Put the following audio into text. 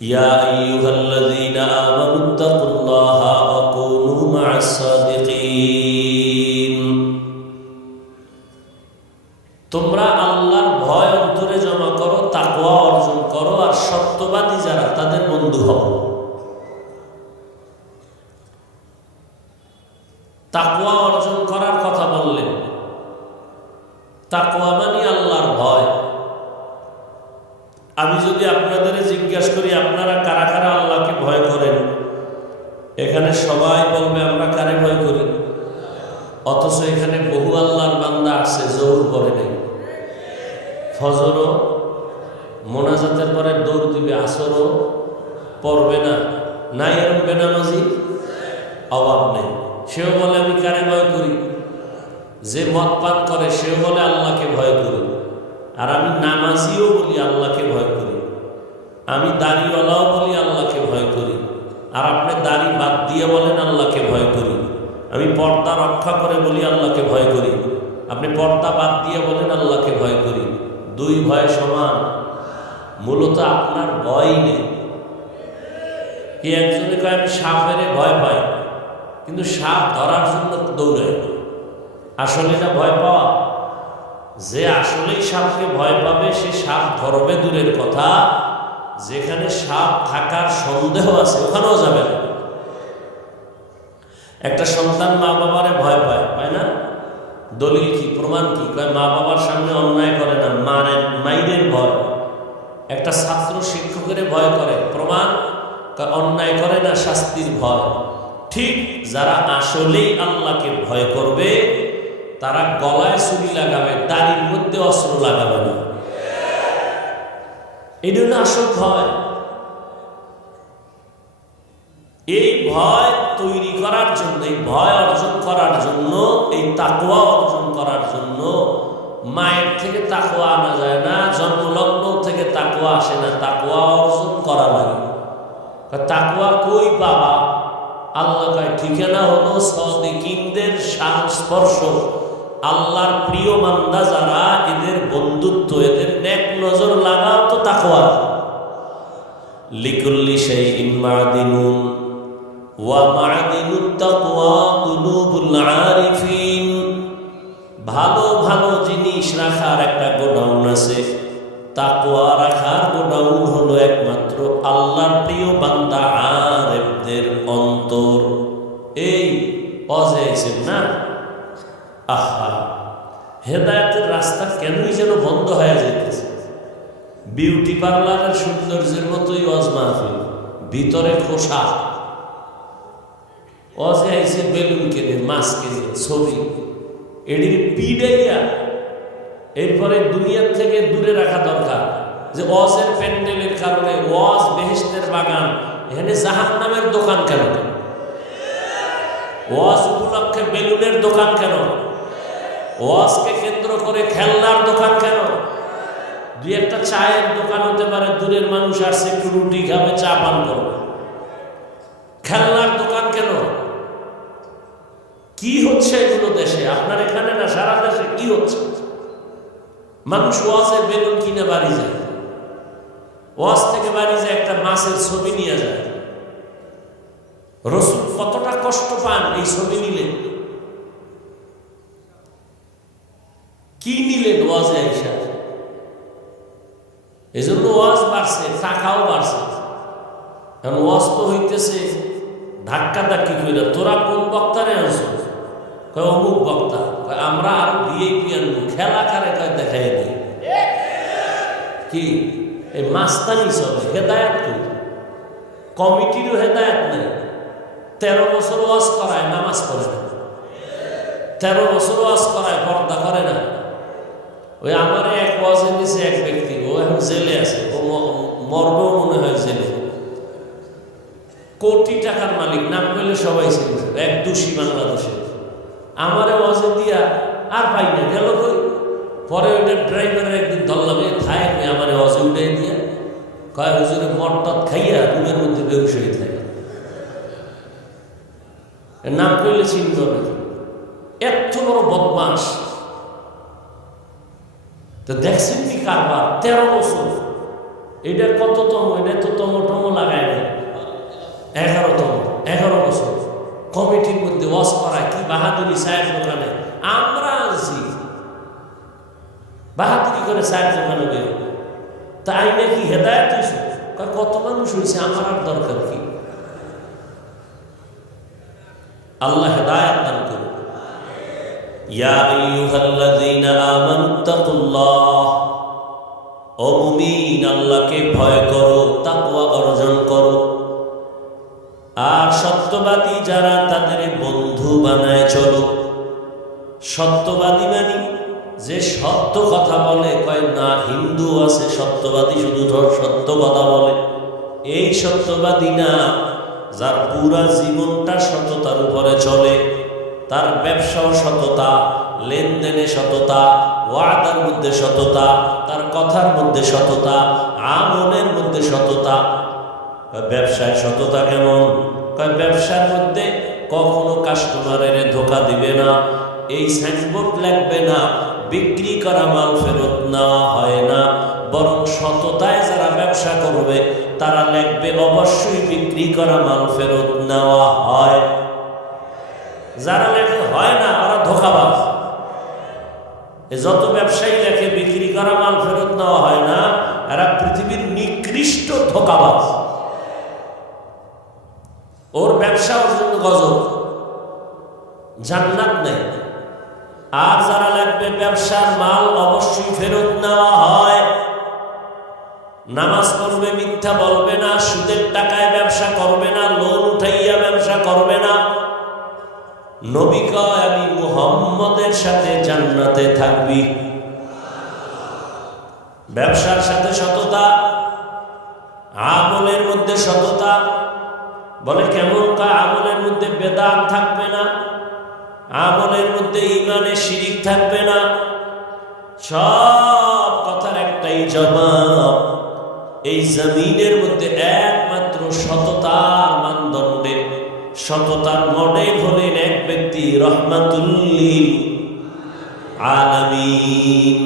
ইয়া আইয়ুহাল্লাযীনা আমানুত্তাকুল্লাহা ওয়া কুনু মা'আস সাদিকিন। তোমরা আল্লাহর ভয় অন্তরে জমা করো, তাকওয়া অর্জন করো, আর সত্যবাদী যারা তাদের বন্ধু হও। তাকওয়া অর্জন করার কথা বললেন। তাকওয়া মানে আল্লাহর ভয়। আমি যদি আপনাদের জিজ্ঞাসা করি আপনারা কারা কারা আল্লাহকে ভয় করেন, এখানে সবাই বলবে আমরা কারে ভয় করি। অথচ এখানে বহু আল্লাহর বান্দা আছে জোর করে নেই। ফজরও মোনাজাতের পরে দৌড় দিবে, আসরও পড়বে না, নাই এরকম বেনামাজি অভাব নেই। সেও বলে আমি কারে ভয় করি। যে মদ পান করে সেও বলে আল্লাহকে ভয় করি। আর আমি নামাজিও বলি আল্লাহকে ভয় করি। আমি দাড়িওয়ালাও বলি আল্লাহকে ভয় করি। আর আপনি দাড়ি বাদ দিয়ে বলেন আল্লাহকে ভয় করি। আমি পর্দা রক্ষা করে বলি আল্লাহকে ভয় করি। আপনি পর্দা বাদ দিয়ে বলেন আল্লাহকে ভয় করি। দুই ভয় সমান। মূলত আপনার ভয় নেই। কি একজনে কয় আমি সাপের ভয় পাই, কিন্তু সাপ ধরার জন্য দৌড়ায়। আসলে এটা ভয় পাওয়া। যে আসলেই সাপকে ভয় পাবে সে সাপ ধরবে দূরের কথা, যেখানে সাপ থাকার সন্দেহ আছে ওখানেও যাবে না। একটা সন্তান মা বাবারে ভয় পায়, পায় না? দলিল কি, প্রমাণ কি? মা বাবার সামনে অন্যায় করে না, মাইরের ভয়। একটা ছাত্র শিক্ষকের ভয় করে, প্রমাণ? অন্যায় করে না, শাস্তির ভয়। ঠিক যারা আসলেই আল্লাহকে ভয় করবে তারা গলায় ছুরি লাগাবে, দাড়ির মধ্যে অস্ত্র লাগাবে না। এটা হলো আসল ভয়। এই ভয় তৈরি করার জন্য, এই ভয় অর্জন করার জন্য, এই তাকওয়া অর্জন করার জন্য মায়ের থেকে তাকওয়া আনা যায় না, জন্মলগ্ন থেকে তাকওয়া আসে না, তাকওয়া অর্জন করা লাগে। তাকওয়া কই পাবা? আল্লাহ কয় ঠিকানা হলো সাদিকিনদের সংস্পর্শ। আল্লাহর প্রিয় বান্দা যারা, এদের বন্ধুত্ব, এদের নেক নজর লাগাও তো তাকওয়া। লিকুল্লি শাইইন মা'দিনুন ওয়া মা'দিনুত তাকওয়া কুলুবুল আরিফিন। ভালো ভালো জিনিস রাখার একটা গোডাউন আছে, তাকওয়া রাখার গোডাউন হলো একমাত্র আল্লাহর প্রিয় বান্দা আরেফদের অন্তর। এই অজেছেন না? আহা, হেদায়েতের রাস্তা কেনই যেন বন্ধ হয়ে যেতেছে। বিউটি পার্লারের সৌন্দর্যের মতোই ওয়াজ মাহফিল, ভিতরে খোসা। অজে আইছে বেলুন কেনে, মাছ কেনে, ছবি, এটির পিডাইয়া এরপরে দুনিয়ার থেকে দূরে রাখা দরকার। যে ওয়াজের প্যান্ডেলের কারণে ওয়াজ বেহেশতের বাগান, এখানে জাহান্নামের দোকান কেন? ওয়াজ উপলক্ষে বেলুনের দোকান কেন? ওয়াজকে কেন্দ্র করে খেলনার দোকান কেন? দুই একটা চায়ের দোকান হতে পারে, দূরের মানুষ আসছে একটু রুটি খাবে, চা পান করবে। খেলনার দোকান কেন? কি হচ্ছে এগুলো দেশে? আপনার এখানে না, সারা দেশে কি হচ্ছে? মানুষ ওয়াজে বেলুন কিনে বাড়ি যায়, ওয়াজ থেকে বাড়ি যায় একটা মাছের ছবি নিয়ে যায়। রাসূল কতটা কষ্ট পান এই ছবি নিলে। কি নিলেন ওয়াজে আইসা? এই জন্য ওয়াজ বাড়ছে, টাকাও বাড়ছে। কারণ ওয়াজ তো হইতেছে ধাক্কা ধাক্কি কইরা, তোরা কোন বক্তারে আনছো? কয় অমুক বক্তা। কয় আমরা আরো ভিআইপি আনবো। খেলা কারে কয় দেখাই দিই। কি এই মাস্তানি চলে, হেদায়াত কই? কমিটিরও হেদায়াত নাই। 13 বছর ওয়াজ করায়, নামাজ পড়ে না। 13 বছর ওয়াজ করায়, পর্দা করে না। ওই আমার এক ওয়াজে নিছে এক ব্যক্তি, ও এখন জেলে আছে, ও মরবেও মনে হয় জেলে। কোটি টাকার মালিক, নাম কইলে সবাই চিনবে, এক দোষী বাংলাদেশে। আমারে ওয়াজে দিয়া আর পাই না, গেল কই? পরে ওইটা ড্রাইভারের একদিন ধরলাম, থায় আমার ওয়াজে উঠে দিয়া কয় হুজুরে মটটত খাইয়া রুমের মধ্যে বেহুশ হয়ে থাকে। নাম কইলে চিনবে না। এত বড় বদমাস। তো দেখছেন কি কারবার? 13 বছর। এটা কততম? এটা তো তম কত মানুষ হয়েছে, আমার আর দরকার কি? আল্লাহ হেদায়েত দান করুন। ইয়া আইয়ুহাল্লাযীনা আমানুত্তাকুল্লাহ, ও মুমিন আল্লাহকে ভয় করো, তাকওয়া অর্জন করো। আর সত্যবাদী যারা তাদের বন্ধু বানায় চলো। সত্যবাদী মানে যে সত্য কথা বলে, কয় না হিন্দু আছে সত্যবাদী শুধু সত্য কথা বলে, এই সত্যবাদী না। যার পুরা জীবনটা সততার উপরে চলে, তার ব্যবসাও সততা, লেনদেনে সততা, ওয়াদার মধ্যে সততা, তার কথার মধ্যে সততা, আমলের মধ্যে সততা। ব্যবসায় সততা কেমন? ব্যবসার মধ্যে কখনো কাস্টমারের ধোকা দিবে না, এই সাইনবোর্ড লাগবে না, বিক্রি করা মাল ফেরত নেওয়া হয় না, বরং সততায় যারা ব্যবসা করবে তারা লিখবে অবশ্যই বিক্রি করা মাল ফেরত নেওয়া হয়। যারা লেখে হয় না ওরা ধোঁকাবাজ। যত ব্যবসায়ী লেখে বিক্রি করা মাল ফেরত নেওয়া হয় না, এরা পৃথিবীর নিকৃষ্ট ধোঁকাবাজ। ওর ব্যবসা ওর জন্য গজব, জান্নাত নেই। আর যারা লাগবে ব্যবসার মাল অবশ্যই ফেরত নেওয়া হয়, নামাজ পড়বে, মিথ্যা বলবে না, সুদের টাকায় ব্যবসা করবে না, লোন উঠাইয়া ব্যবসা করবে না। নবী কয় আমি মুহাম্মদের সাথে জান্নাতে থাকবি। ব্যবসার সাথে সততা, আমলের মধ্যে সততা। বলে কেমন? আমলের মধ্যে বেদাত থাকবে না, আমলের মধ্যে ইমানে শিরিক থাকবে না। সব কথার একটাই জবাব, এই জমিনের মধ্যে একমাত্র সততার মানদণ্ডে, সততার মডেল হলেন এক ব্যক্তি, রহমাতুল লিল আলামিন।